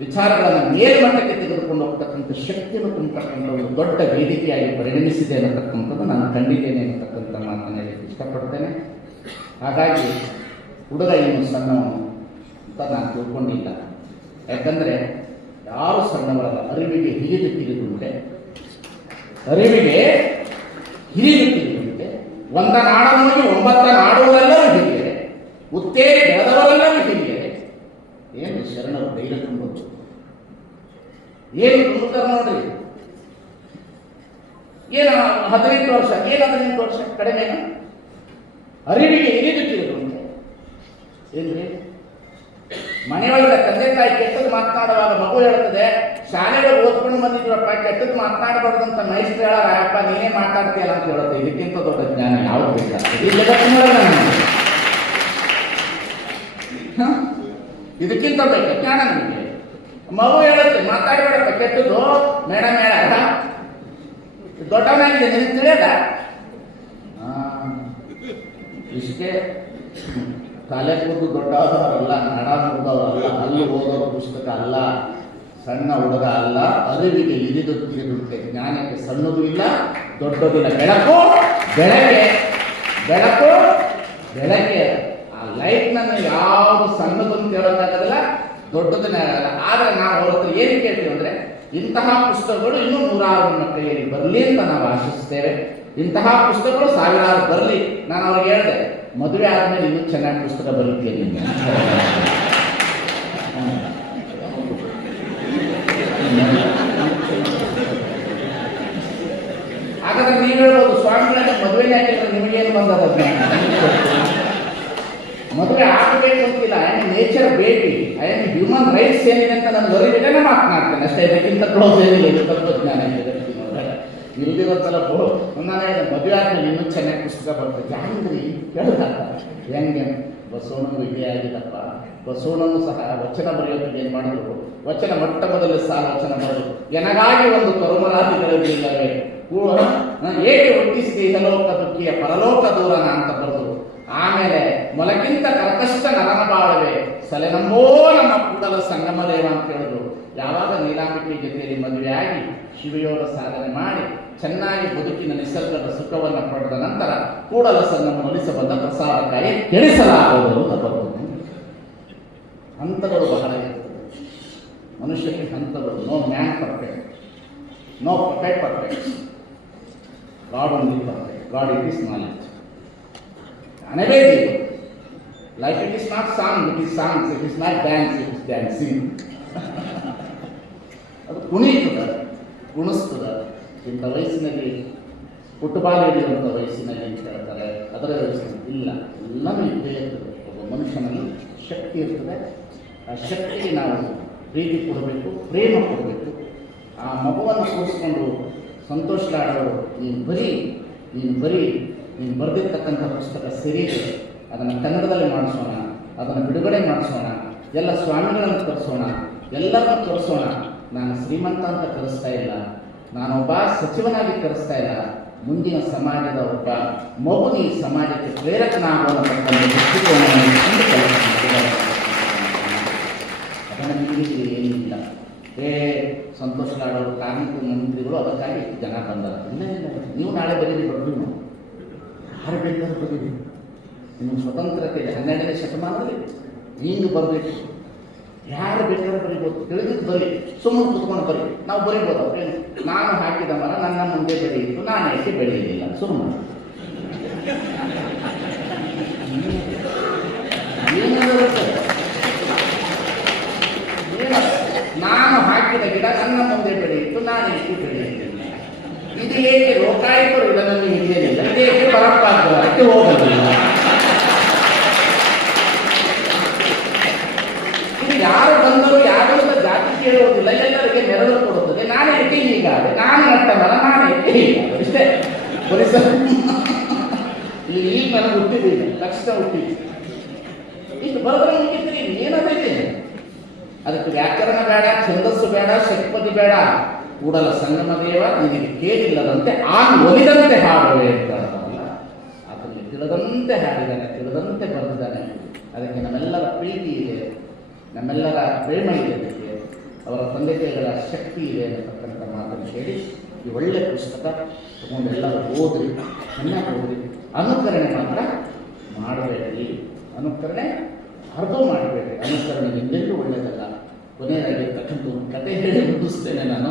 ವಿಚಾರಗಳನ್ನು ಮೇಲ್ಮಟ್ಟಕ್ಕೆ ತೆಗೆದುಕೊಂಡು ಹೋಗ್ತಕ್ಕಂಥ ಶಕ್ತಿಯನ್ನು ತುಂಬತಕ್ಕಂಥ ಒಂದು ದೊಡ್ಡ ವೇದಿಕೆಯಾಗಿ ಪರಿಣಮಿಸಿದೆ ಅನ್ನತಕ್ಕಂಥದ್ದು ನಾನು ಕಂಡಿದ್ದೇನೆ ಅನ್ನತಕ್ಕಂಥ ಮಾತನ್ನು ಹೇಳಲಿಕ್ಕೆ ಇಷ್ಟಪಡ್ತೇನೆ. ಹಾಗಾಗಿ ಹುಡುಗ ಏನು ಸಣ್ಣವನು ಅಂತ ನಾನು ತಿಳ್ಕೊಂಡಿಲ್ಲ. ಯಾಕಂದರೆ ಯಾರು ಸಣ್ಣವರಲ್ಲ, ಅರಿವಿಗೆ ಹಿರಿದು ತಿಳಿದುಂಟೆ ಅರಿವಿಗೆ ಹಿರಿದು ತಿಳಿದುಂಟೆ ಒಂದ ನಾಡವನಿಗೆ ಒಂಬತ್ತ ನಾಡುವುದೆಲ್ಲವೂ ಹಿರಿಯರೆ ಉತ್ತೇರಿ ಬೆಳೆದವರೆಲ್ಲವೂ ಹಿರಿಯರೆ ಏನು ಶರಣರು ಧೈರ್ಯ ತುಂಬೋದು ಏನು ತುಂಬುತ್ತಾರೆ ನೋಡ್ರಿ? ಏನು ಹದಿನೆಂಟು ವರ್ಷ, ಏನು ಹದಿನೆಂಟು ವರ್ಷ? ಕಡಿಮೆ ಅರಿವಿಗೆ ಇಳಿದು ತಿಳಿದುಂಟೆ ಏನ್ರಿ? ಮನೆಯೊಳಗೆ ತಂದೆ ತಾಯಿ ಕೆಟ್ಟದ್ದು ಮಾತನಾಡುವಾಗ ಮಗು ಹೇಳ್ತದೆ, ಶಾಲೆಗೆ ಓದ್ಕೊಂಡು ಬಂದಿದ್ರಪ್ಪ ಕೆಟ್ಟದ್ದು ಮಾತನಾಡಬಾರ್ದಂತ ಮೈಸ್ತ್ರ ಹೇಳಾರಪ್ಪ ನೀನೇ ಮಾತಾಡ್ತೀಯಲ್ಲ ಅಂತ ಹೇಳುತ್ತೆ. ಇದಕ್ಕಿಂತ ದೊಡ್ಡ ಜ್ಞಾನ ಯಾವ್ದು ಬೇಕಾಗ್ತದೆ? ಇದಕ್ಕಿಂತ ಬೇಕು ಜ್ಞಾನ ನಿಮಗೆ. ಮಗು ಹೇಳುತ್ತೆ ಮಾತಾಡಬೇಡ ಕೆಟ್ಟದ್ದು. ಮೇಡಮ್ ಹೇಳ ದೊಡ್ಡವನಾಗಿದೆ ನಿನಗೆ ತಿಳಿಯದ? ಇಷ್ಟೇ. ತಲೆ ಕೂತು ದೊಡ್ಡವರಲ್ಲ ನಡ ಮುರಿದವರಲ್ಲ ಅಲ್ಲಿ ಓದೋರ ಪುಸ್ತಕ ಅಲ್ಲ, ಸಣ್ಣ ಹುಡುಗ ಅಲ್ಲ, ಅರಿವಿಗೆ ಇರಿದು ತಿಳಿದುಂಟೆ ಜ್ಞಾನಕ್ಕೆ ಸಣ್ಣದು ಇಲ್ಲ ದೊಡ್ಡದಿಲ್ಲ ಬೆಳಕು ಬೆಳಗ್ಗೆ ಬೆಳಕು ಬೆಳಗ್ಗೆ. ಆ ಲೈಟ್ನನ್ನು ಯಾವುದು ಸಣ್ಣದನ್ನು ಕೇಳೋದಾಗಲ್ಲ ದೊಡ್ಡದನ್ನೇ ಆಗಲ್ಲ ಆದರೆ ನಾವು ಅವ್ರ ಹತ್ರ ಏನು ಕೇಳ್ತೀವಿ ಅಂದ್ರೆ, ಇಂತಹ ಪುಸ್ತಕಗಳು ಇನ್ನೂ ನೂರಾರು ನನ್ನ ಕೈಯಲ್ಲಿ ಬರಲಿ ಅಂತ ನಾವು ಆಶಿಸ್ತೇವೆ ಇಂತಹ ಪುಸ್ತಕಗಳು ಸಾವಿರಾರು ಬರಲಿ. ನಾನು ಅವ್ರಿಗೆ ಹೇಳಿದೆ, ಮದುವೆ ಆದಮೇಲೆ ಇನ್ನೂ ಚೆನ್ನಾಗಿ ಪುಸ್ತಕ ಬರುತ್ತೆ ನಿಮಗೆ ಹಾಗಾದ್ರೆ ನೀವು ಹೇಳ್ಬೋದು ಸ್ವಾಮಿಗಳನ್ನ ಮದುವೆ ಯಾಕೆ ನಿಮಗೇನು ಬಂದದ? ಮದುವೆ ಆಗಬೇಕು ಅಂತಿಲ್ಲ. I am nature baby I am human rights ಏನಿದೆ ಅಂತ ನಾನು ಬರೀಬೇಕಂದ್ರೆ ಮಾತನಾಡ್ತೇನೆ ಅಷ್ಟೇ ಇದಕ್ಕಿಂತ ಕ್ಲೋಸ್ ಏನಿಲ್ಲ, ಇದು ತತ್ವಜ್ಞಾನ ಇದೆ. ಇಲ್ದಿರೋತ್ತಲ್ಲ ಬೋ ನಾನು ಮದುವೆ ಆದ್ಮೇಲೆ ಇನ್ನೂ ಚೆನ್ನಾಗಿ ಪುಸ್ತಕ ಬರ್ತದೆ ಹೆಂಗ್ರಿ, ಕೇಳ್ದ? ಹೆಂಗೆ? ಬಸವಣ್ಣನ ವಿಧಿ ಆಗಿದಪ್ಪ ಬಸವಣ್ಣನು ಸಹ ವಚನ ಬರೆಯೋದಕ್ಕೆ ಏನು ಮಾಡಿದ್ರು? ವಚನ ಮೊಟ್ಟ ಮೊದಲು ಸಹ ವಚನ ಬರೆದು ಎನಗಾಗಿ ಒಂದು ಕರುಮರಾದಿಗಳಿಲ್ಲವೇ ಏಕೆ ಹುಟ್ಟಿಸಿದೆ ಇಹಲೋಕ ದುಃಖಿಯ ಪರಲೋಕ ದೂರನ ಅಂತ ಆಮೇಲೆ ಮೊಲಕ್ಕಿಂತ ಕರ್ಕಷ್ಟ ನರನ ಬಾಳವೆ. ಸಲೆ ನಮ್ಮೋ ನಮ್ಮ ಕೂಡಲ ಸಂಗಮ ದೇವ ಅಂತ ಹೇಳಿದ್ರು. ಯಾವಾಗ ನೀಲಾಂಬಿಕೆ ಜೊತೆಯಲ್ಲಿ ಮದುವೆಯಾಗಿ ಶಿವಯೋಗ ಸಾಧನೆ ಮಾಡಿ ಚೆನ್ನಾಗಿ ಬದುಕಿನ ನಿಸರ್ಗದ ಸುಖವನ್ನು ಪಡೆದ ನಂತರ ಕೂಡಲ ಸಂಗಮ ನಡೆಸಬಂದ ಬಂದ ಪ್ರಸಾದಕ್ಕಾಗಿ ತಿಳಿಸಲಾಗುವುದು ಅಂತ ಬರ್ತದೆ ಹಂತಗಳು ಬಹಳ ಇರ್ತದೆ. ಮನುಷ್ಯಕ್ಕೆ ಹಂತಗಳು. No man perfect no perfect perfect god only perfect god it is knowledge anyway Life life it is not song it is songs it is not dance it is dancing ಅದು ಕುಣಿತದ ಕುಣಿಸ್ತದ ಇಂಥ ವಯಸ್ಸಿನಲ್ಲಿ ಫುಟ್ಬಾಲ್ ಹಿಡಿಯುವಂಥ ವಯಸ್ಸಿನಲ್ಲಿ ಅಂತ ಹೇಳ್ತಾರೆ. ಅದರ ವಯಸ್ಸಿನಲ್ಲಿ ಇಲ್ಲ. ಎಲ್ಲನೂ ಇದ್ದೇ ಇರ್ತದೆ. ಒಬ್ಬ ಮನುಷ್ಯನಲ್ಲಿ ಶಕ್ತಿ ಇರ್ತದೆ. ಆ ಶಕ್ತಿಗೆ ನಾವು ಪ್ರೀತಿ ಕೊಡಬೇಕು, ಪ್ರೇಮ ಕೊಡಬೇಕು. ಆ ಮಗುವನ್ನು ಕೂಡಿಸ್ಕೊಂಡು ಸಂತೋಷ ಆಡೋ ನೀನು ಬರೀ ನೀನು ಬರೀ. ನೀನು ಬರೆದಿರ್ತಕ್ಕಂಥ ಪುಸ್ತಕ ಸರಿಯಿದೆ ಅದನ್ನು ಕನ್ನಡದಲ್ಲಿ ಮಾಡಿಸೋಣ, ಅದನ್ನು ಬಿಡುಗಡೆ ಮಾಡಿಸೋಣ, ಎಲ್ಲ ಸ್ವಾಮಿಗಳನ್ನು ಕರೆಸೋಣ ಎಲ್ಲರನ್ನು ತೋರಿಸೋಣ. ನಾನು ಶ್ರೀಮಂತ ಅಂತ ಕರೆಸ್ತಾ ಇಲ್ಲ. ನಾನೊಬ್ಬ ಸಚಿವನಾಗಿ ಕರೆಸ್ತಾ ಇಲ್ಲ. ಮುಂದಿನ ಸಮಾಜದ ಒಬ್ಬ ಮಗು ಈ ಸಮಾಜಕ್ಕೆ ಮಾಡಿದ್ದಾರೆ. ಅದನ್ನು ಮೀರಿ ಏನಿಲ್ಲ ಏ, ಸಂತೋಷ ಲಾಡೋರು ಕಾರ್ಮಿಕ, ಮಂತ್ರಿಗಳು, ಅದಕ್ಕಾಗಿ ಜನ ಬಂದರು ಇಲ್ಲ ಇಲ್ಲ ನೀವು ನಾಳೆ ಬರೀರಿ ಬರ್ತೀವಿ ಯಾರು ಬಂದಿದೆ ನಿಮ್ಮ ಸ್ವತಂತ್ರತೆ ಹನ್ನೆರಡನೇ ಶತಮಾನದಲ್ಲಿ ನೀನು ಬರಬೇಕು. ಯಾರು ಬೇಕಾದ್ರೂ ಬರೀಬೋದು. ತಿಳಿದಿದ್ದು ಬರೀ. ಸುಮ್ಮನೆ ಕುತ್ಕೊಂಡು ಬರೀ. ನಾವು ಬರೀಬೋದು ಅವ್ರೇನು ನಾನು ಹಾಕಿದ ಮರ ನನ್ನ ಮುಂದೆ ಬೆಳೆಯಿತು. ನಾನು ಯಾಕೆ ಬೆಳೆಯಲಿಲ್ಲ? ಸುಮ್ಮನೆ? ನಾನು ಹಾಕಿದ ಗಿಡ ನನ್ನ ಮುಂದೆ ಬೆಳೆಯಿತು ನಾನು ಏಕೆ ಬೆಳೆಯಲಿಲ್ಲ ಇದು ಏಕೆ ಲೋಕಾಯುಕ್ತರು ಇದನ್ನು ಹಿಡಿಯಲಿಲ್ಲ ಇದು ಏಕೆ ಅದಕ್ಕೆ ಹೋಗಲಿಲ್ಲ ಇದು ಯಾರು ಬಂದರೂ ಯಾರು ಜಾತಿ ಕೇಳುವುದಿಲ್ಲ ಎಲ್ಲರಿಗೆ ನೆರಳು ಕೊಡುತ್ತದೆ. ನಾನು ಏಕೆ ಹೀಗಾದೆ ನಾನು ನಟ್ಟ ಮರ ನಾನು ಎಲ್ಲಿ ಅಷ್ಟೇ ಪರಿಸರ ಇಲ್ಲಿ ಈಗ ನನಗೆ ಹುಟ್ಟಿದ್ದೀನಿ ತಕ್ಷಣ ಹುಟ್ಟಿದ್ದೀನಿ ಇಷ್ಟು ಬರೋದ್ರೆ ಮುಗಿದ್ರಿ ಏನದೈತೆ ಅದಕ್ಕೆ ವ್ಯಾಕರಣ ಬೇಡ, ಛಂದಸ್ಸು ಬೇಡ ಷಟ್ಪದಿ ಬೇಡ. ಕೂಡಲ ಸಂಗಮ ದೇವ ನಿನಗೆ ಕೇಳಿಲ್ಲದಂತೆ ಆ ಒಲಿದಂತೆ ಹಾಡುವೆ ಅಂತ ಅದನ್ನು ತಿಳಿದಂತೆ ಹಾಡಿದ್ದಾನೆ ತಿಳಿದಂತೆ ಬರೆದಿದ್ದಾನೆ ಅದಕ್ಕೆ ನಮ್ಮೆಲ್ಲರ ಪ್ರೀತಿ ಇದೆ, ನಮ್ಮೆಲ್ಲರ ಪ್ರೇಮ ಇದೆ ಅದಕ್ಕೆ. ಅವರ ತಂದೆ ತಾಯಿಗಳ ಶಕ್ತಿ ಇದೆ ಅನ್ನತಕ್ಕಂಥ ಮಾತನ್ನು ಹೇಳಿ, ಈ ಒಳ್ಳೆಯ ಪುಸ್ತಕ ತಗೊಂಡು ಎಲ್ಲರೂ ಓದ್ರಿ ಚೆನ್ನಾಗಿ ಓದ್ರಿ ಅನುಕರಣೆ ಮಾತ್ರ ಮಾಡಬೇಡಿ. ಅನುಕರಣೆ ಅರ್ಧ ಮಾಡಬೇಡಿ. ಅನುಕರಣೆ ನಿಮ್ಮೆಲ್ಲೂ ಒಳ್ಳೆಯದಲ್ಲ ಕೊನೆಯದಾಗಿರ್ತಕ್ಕಂಥ ಒಂದು ಕತೆ ಹೇಳಿ ಮುಗಿಸ್ತೇನೆ ನಾನು.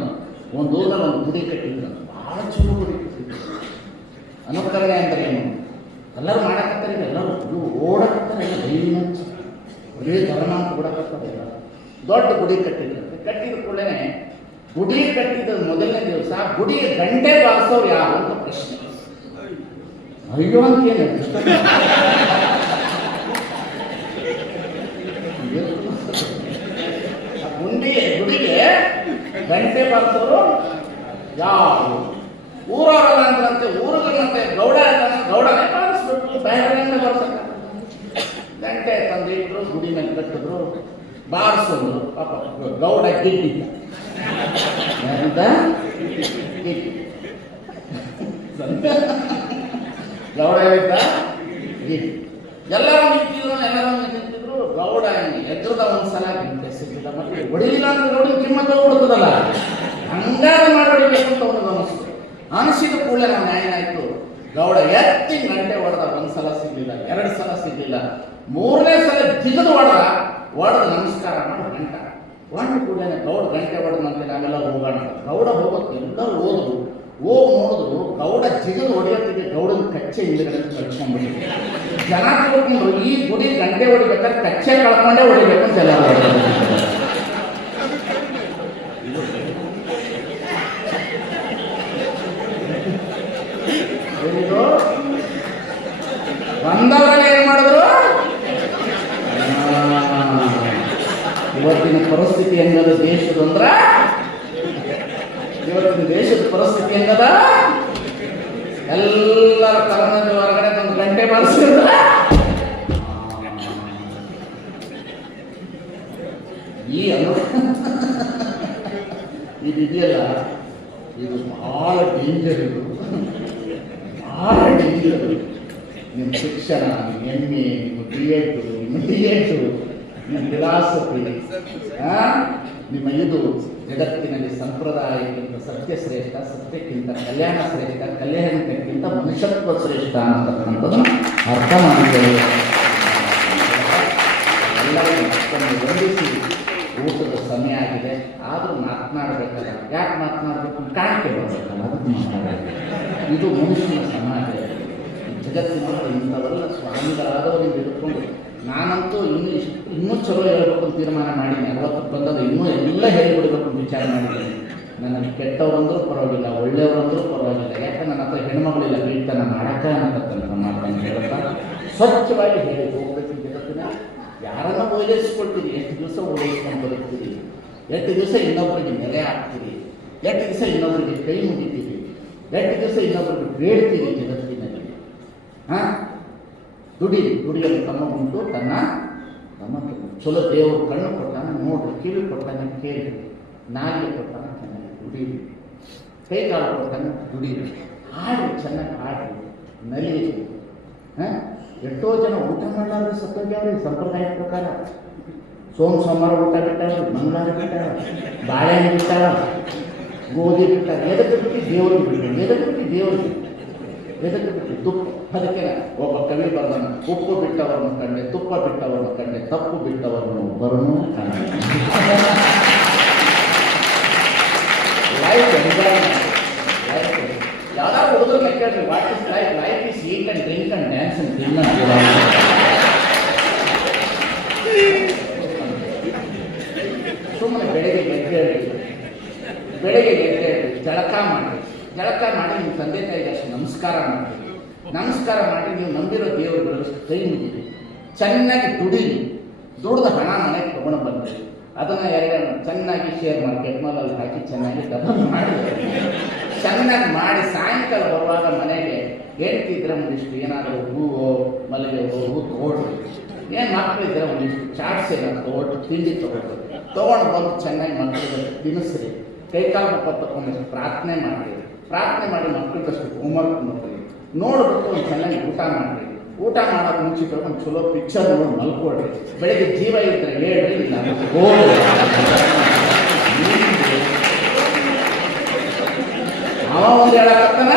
ಒಂದು ಊರಲ್ಲಿ ಒಂದು ಗುಡಿ ಕಟ್ಟಿದ್ರು. ಭಾಳ ಚಲೋ ಗುಡಿ ಅನುಕರಣೆ ಅಂದ್ರೆ ಏನು? ಎಲ್ಲರೂ ಮಾಡಕತ್ತಾರೆ ಎಲ್ಲರೂ. ಓಡಕತ್ತಾರೆ ದೈವ ಒಳ್ಳೆ ಧರ್ಮ ಅಂತ ಓಡಕತ್ತಾರೆ ದೊಡ್ಡ ಗುಡಿ ಕಟ್ಟಿದ್ರು. ಕಟ್ಟಿದ ಕೂಡಲೇ ಗುಡಿ ಕಟ್ಟಿದ ಮೊದಲನೇ ದಿವಸ ಗುಡಿ ಗಂಟೆ ಬಾರಿಸೋರು ಯಾರು ಅಂತ ಪ್ರಶ್ನೆ. ಅಯ್ಯೋ ಅಂತ ಏನು? ಗಂಟೆ ಬರ್ತವರು ಯಾರು? ಊರವರಲ್ಲ ಅಂದ್ರಂತೆ ಊರುಗಳಂತೆ ಗೌಡ ಗೌಡನೇ ಬಾರಿಸ್ಬೇಕು ಬೇರೆ ಬರ್ತಾರೆ. ಗಂಟೆ ತಂದಿಟ್ರು ಗುಡಿ ಮೇಲೆ ಕಟ್ಟಿದ್ರು, ಬಾರಿಸೋದು. ಪಾಪ, ಗೌಡ ಗಿಡ್ಡಿದ್ದ. ಗೌಡ ಹೇಳಿದ್ದ? ಗಿಟ್ಟಿ. ಎಲ್ಲರೂ ನಿಂತಿದ್ರು ಎಲ್ಲರೂ ನಿಂತಿದ್ರು, ಗೌಡ ಎದುರ್ದ ಒಂದ್ಸಲ ಮತ್ತೆ ಹೊಡಿಲಿಲ್ಲ ಗೌಡ ಕಿಮ್ಮತ್ತ ಕೊಡ್ತದಲ್ಲ ಹಂಗಾರ ಮಾಡಿ ಹೊಡಿಬೇಕು ಅಂತ ಅನಿಸಿದ ಕೂಡಲೇ ನಮ್ಮ ಏನಾಯ್ತು ಗೌಡ ಎತ್ತಿ ಗಂಟೆ ಹೊಡೆದ ಒಂದ್ಸಲ ಸಿಗ್ಲಿಲ್ಲ, ಎರಡು ಸಲ ಸಿಗ್ಲಿಲ್ಲ. ಮೂರನೇ ಸಲ ಜಿಗಿದು ಹೊಡೆದ ಹೊಡೆದ ನಮಸ್ಕಾರ ಮಾಡಿ, ಗಂಟ. ಒಂದು ಕೂಡಲೇ ಗೌಡ ಗಂಟೆ ಹೊಡೆದಂತೆ ನಾವೆಲ್ಲ ಹೋಗೋಣ. ಗೌಡ ಹೋಗೋದು ಎಲ್ಲರೂ ಓದುದು ಹೋಗಿ ನೋಡಿದ್ರು ಗೌಡ ಜಿಗಿದು ಹೊಡೆಯೋತ್ತಿಗೆ ಗೌಡನ ಕಚ್ಚೆ ಹಿಂದ್ಗಡೆ ಕಳ್ಕೊಂಡ್ಬಿಟ್ಟಿದೆ ಜನ ತಿಳ್ಕೊಂಡು ಈ ಗುಡಿ ಗಂಟೆ ಹೊಡಿಬೇಕಾದ್ರೆ ಕಚ್ಚೆ ಕಳ್ಕೊಂಡೇ ಹೊಡಿಬೇಕು ಅಂತ ಎಲ್ಲ ಹೊರಡ್ತಾರೆ. ಏನಿದು? ಬಂದವರಲ್ಲಿ ಏನ್ ಮಾಡಿದ್ರು ಆ, ಇವತ್ತಿನ ಪರಿಸ್ಥಿತಿ ಹೆಂಗದ ದೇಶದಂದ್ರ ಇವತ್ತಿನ ದೇಶದ ಪರಿಸ್ಥಿತಿ ಹೆಂಗದ ಎಲ್ಲರ ಕರ್ನಾಟಕ ಹೊರಗಡೆ ಒಂದು ಗಂಟೆ ಮಾಡಿಸಿದ್ರ ಈ ಅನು ಇದು ಇದೆಯಲ್ಲ ಇದು ಬಹಳ ಡೇಂಜರ್ ಇದು. ಬಹಳ ಡೇಂಜರ್ ನಿಮ್ಮ ಶಿಕ್ಷಣ, ನಿಮ್ಮ ಎಂ ಎ ನಿಮ್ಮ ಬಿ ಎಡ್ ನಿಮ್ಮ ಡಿ ಎಡ್ ನಿಮ್ಮ ಫಿಲಾಸಫಿ ನಿಮ್ಮ ಇದು ಜಗತ್ತಿನಲ್ಲಿ ಸಂಪ್ರದಾಯಕ್ಕಿಂತ ಸತ್ಯ ಶ್ರೇಷ್ಠ ಸತ್ಯಕ್ಕಿಂತ ಕಲ್ಯಾಣ ಶ್ರೇಷ್ಠ, ಕಲ್ಯಾಣಕ್ಕಿಂತ ಮನುಷ್ಯತ್ವ ಶ್ರೇಷ್ಠ ಅನ್ನತಕ್ಕಂಥದ್ದನ್ನು ಅರ್ಥ ಮಾಡಿದ್ದೇವೆ ಎಲ್ಲರಿಗೂ ಊಟದ ಸಮಯ ಆಗಿದೆ. ಆದರೂ ಮಾತನಾಡಬೇಕಲ್ಲ. ಯಾಕೆ ಮಾತನಾಡಬೇಕು? ಕಾಣಿಕೆ ಬರಬೇಕಲ್ಲ ಅದಕ್ಕೆ ಮಾತನಾಡಬೇಕು ಇದು ಮನುಷ್ಯನ ಸಮಾಜ. ಜಗತ್ತಿನಲ್ಲಿ ಇಂಥವೆಲ್ಲ ಸ್ವಾಮಿಗಳಾದವರಿಗೆ ಹಿಡ್ಕೊಂಡು ನಾನಂತೂ ಇನ್ನೂ ಇಷ್ಟು ಇನ್ನೂ ಚಲೋ ಹೇಳಬೇಕು ಅಂತ ತೀರ್ಮಾನ ಮಾಡೀನಿ ಅರವತ್ತು ಬಂದಾಗ ಇನ್ನೂ ಎಲ್ಲ ಹೇಳಿಬಿಡ್ಬೇಕು ಅಂತ ವಿಚಾರ ಮಾಡಿದ್ದೀನಿ. ನನಗೆ ಕೆಟ್ಟವರಂದ್ರೂ ಪರವಾಗಿಲ್ಲ, ಒಳ್ಳೆಯವರಂದ್ರೂ ಪರವಾಗಿಲ್ಲ. ಯಾಕೆ ನನ್ನ ಹತ್ರ ಹೆಣ್ಮಗಳಿಲ್ಲ ಬೀಳ್ತಾನ ಮಾಡಕ್ಕ ಅನ್ನತಕ್ಕಂಥ ಮಾತನ್ನು ಹೇಳ್ತಾ ಸ್ವಚ್ಛವಾಗಿ ಹೇಳಿ ಹೋಗ್ಬೇಕು ಜಗತ್ತಿನ ಯಾರನ್ನ ಓಲೈಸ್ಕೊಳ್ತೀರಿ ಎಷ್ಟು ದಿವಸ ಓಲೈಸ್ಕೊಂಡು ಬರುತ್ತೀರಿ ಎಷ್ಟು ದಿವಸ ಇನ್ನೊಬ್ಬರಿಗೆ ನೆಲೆ ಹಾಕ್ತೀರಿ? ಎಷ್ಟು ದಿವಸ ಇನ್ನೊಬ್ಬರಿಗೆ ಕೈ ಮುಗಿತೀರಿ? ಎಷ್ಟು ದಿವಸ ಇನ್ನೊಬ್ಬರಿಗೆ ಬೇಡ್ತೀರಿ ಜಗತ್ತಿನಲ್ಲಿ? ಹಾ? ದುಡಿರಿ ದುಡಿಯಲು ತಮ್ಮ ಉಂಟು, ತನ್ನ ತಮ್ಮ ಚಲೋ ದೇವರು ಕಣ್ಣು ಕೊಟ್ಟಾನ, ನೋಡ್ರಿ, ಕಿವಿ ಕೊಟ್ಟಾನೆ ಕೇಳಿ ನಾಲಿಗೆ ಕೊಟ್ಟಾನ, ಚೆನ್ನಾಗಿ ದುಡೀರಿ. ಕೈ ಕೊಟ್ಟಾನೆ, ದುಡೀರಿ. ಹಾಡ್ರಿ ಚೆನ್ನಾಗಿ ಹಾಡ್ರಿ ನಲಿಯಿರಿ ಹಾಂ? ಎಷ್ಟೋ ಜನ ಊಟ ಮಾಡಲಾರ್ದು ಸತ್ತೋಗ್ಯಾವ್ರಿ ಸಂಪ್ರದಾಯದ ಪ್ರಕಾರ. ಸೋಮ, ಸೋಮವಾರ ಊಟ ಬಿಟ್ಟಾರ, ಮಂಗಳವಾರ ಬಿಟ್ಟಾರ, ಬಾಳೆಹಣ್ಣು ಬಿಟ್ಟಾರ, ಗೋಧಿ ಬಿಟ್ಟಾರ. ಎದಕ್ಕೆ ಬಿಟ್ಟು ದೇವರು ಬಿಟ್ಟು ಎದಕ್ಕೆ ಬಿಟ್ಟು ದೇವ್ರಿಗೆ? ಎದಕ್ಕೆ ಬಿಟ್ಟು ತುಪ್ಪ ಅದಕ್ಕೆ ಒಬ್ಬ ಕವಿ ಬರ್ದಾನ ಉಪ್ಪು ಬಿಟ್ಟವರನ್ನು ಕಂಡೆ ತುಪ್ಪ ಬಿಟ್ಟವರನ್ನು ಕಂಡೆ ತಪ್ಪು ಬಿಟ್ಟವರನ್ನು ಒಬ್ಬರನ್ನು ಕಂಡೆ ಲೈಫ್ ಲೈಫ್ ಯಾವ್ದಾದ್ರು ಹುಡುಗರು ಕೇಳ್ರಿ what is life life is eat and dance and ಸುಮ್ಮನೆ ಬೆಳಿಗ್ಗೆ ಎದ್ದೇಳಿ ಬೆಳಿಗ್ಗೆ ಜಳಕ ಮಾಡಿ ಜಳಕ ಮಾಡಿ ನಿಮ್ಮ ತಂದೆ ತಾಯಿಗೆ ಅಷ್ಟು ನಮಸ್ಕಾರ ಮಾಡಿ ನಮಸ್ಕಾರ ಮಾಡಿ ನೀವು ನಂಬಿರೋ ದೇವರುಗಳು ಕೈ ಮುಗಿರಿ. ಚೆನ್ನಾಗಿ ದುಡಿರಿ. ದುಡ್ದು ಹಣ ಮನೆಗೆ ತಗೊಂಡು ಬಂದ್ರಿ. ಅದನ್ನ ಯಾರಿಗಾರು ಚೆನ್ನಾಗಿ ಶೇರ್ ಮಾರ್ಕೆಟ್ ಮಾಲಲ್ಲಿ ಹಾಕಿ ಚೆನ್ನಾಗಿ ಡಬಲ್ ಮಾಡಿ. ಚೆನ್ನಾಗಿ ಮಾಡಿ ಸಾಯಂಕಾಲ ಬರುವಾಗ ಮನೆಗೆ ಹೇಳ್ತಿದ್ರೆ ಒಂದಿಷ್ಟು ಏನಾದರೂ ಹೂವು, ಮಲ್ಲಿಗೆ ಹೂವು ತಗೊಳ್ರಿ ಏನು ಮಕ್ಕಳಿದ್ರೆ ಒಂದಿಷ್ಟು ಚಾಟ್ಸ್ ಏನಾದ್ರು ತಗೊಳ್ರಿ ತಿಂಡಿ ತಗೊಳ್ರಿ ತಗೊಂಡು ಬಂದು ಚೆನ್ನಾಗಿ ಮಕ್ಕಳಿಗೆ ತಿನ್ನಿಸ್ರಿ. ಕೈಕಾಲು ಮುಖ ತಗೊಂಡು ಪ್ರಾರ್ಥನೆ ಮಾಡಿರಿ. ಪ್ರಾರ್ಥನೆ ಮಾಡಿ ಮಕ್ಕಳಿಗಷ್ಟು ಹೋಮ್ವರ್ಕ್ ನೋಡ್ರಿ ನೋಡ್ಬಿಟ್ಟು ಒಂದು ಚೆನ್ನಾಗಿ ಊಟ ಮಾಡಿರಿ ಊಟ ಮಾಡೋಕೆ ಮುಂಚಿತ ಒಂದು ಚಲೋ ಪಿಕ್ಚರ್ ನೋಡಿ ಮಲ್ಕೊಳ್ರಿ. ಬೆಳಿಗ್ಗೆ ಜೀವ ಇದ್ರೆ ಹೇಳ್ರಿ ಇಲ್ಲ. ಅವ ಒಂದು ಹೇಳಕತ್ತಾನ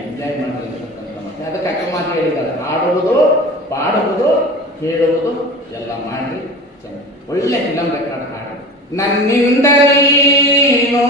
ಎಂಜಾಯ್ ಅದಕ್ಕೆ ಅಕ್ಕ ಮಾತು ಹೇಳಿದ್ದಾರೆ. ಆಡುವುದು ಪಾಡುವುದು ಕೇಳುವುದು ಎಲ್ಲ ಮಾಡಿ ಒಳ್ಳೆ ಫಿಲಮ್ ರೆಕಾರ್ಡ್ ಹಾಡು ನನ್ನಿಂದ ನೀನು